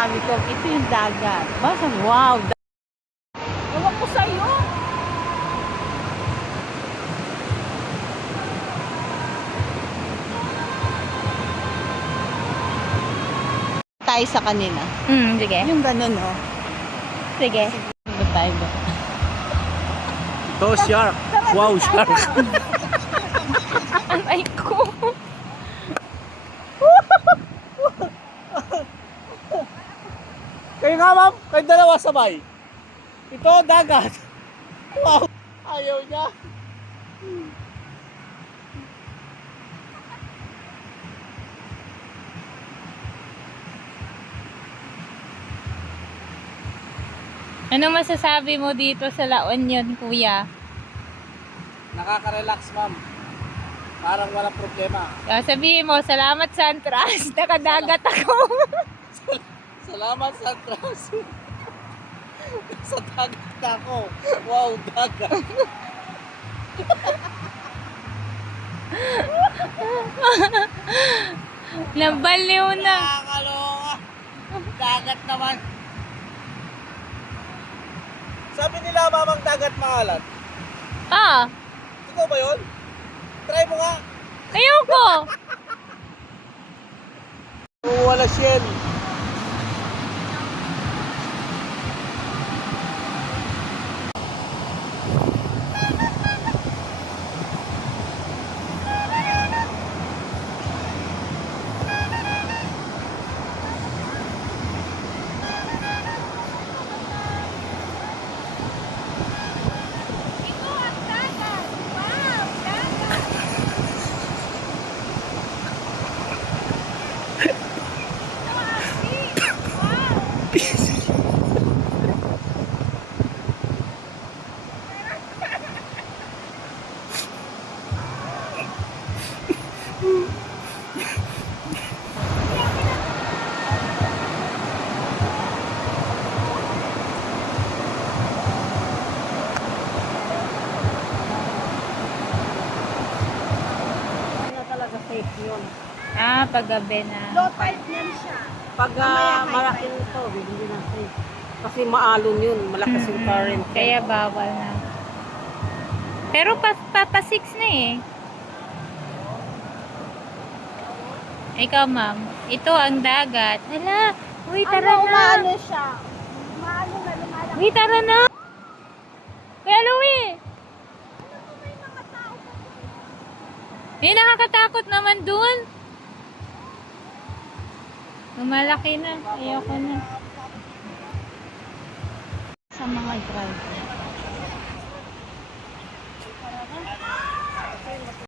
sabi ko, ito yung dagat. Basta, wow! Ewan ko sa'yo. Tayo sa kanila. Sige. Yung ganun, oh. Sige. Ba tayo ba? Ito, shark. Wow, shark. Ay ko. Kayo nga, ma'am. Kayo dalawa sabay. Ito, dagat. Wow. Ayaw niya. Ano masasabi mo dito sa La Union, kuya? Nakaka-relax, ma'am. Parang walang problema. Sabihin mo, salamat Santras. Nakadagat ako. Salamat, Santras. Sa dagat na ako. Wow, dagat. Nabaliw na. Nakakaloka. Dagat naman. Sabi nila, mamang dagat maalat. Ah, Ikaw ba yun? Try mo nga. ayoko. Wala shell. Kaya talaga safe yun. Ah, paggabi na. Low tide yan siya. Pag malaki ito, hindi na safe. Kasi maalon yun, malakas yung current. Kaya bawal na. Pero papa 6 na eh. Ikaw, ma'am. Ito ang dagat. Hala, uy, tara na. Maano siya? Maano na lumalaki. Uy, tara na. Kuya Louie. Eh, nakakatakot naman dun. Malaki na. Ayoko na. Sa mga driver.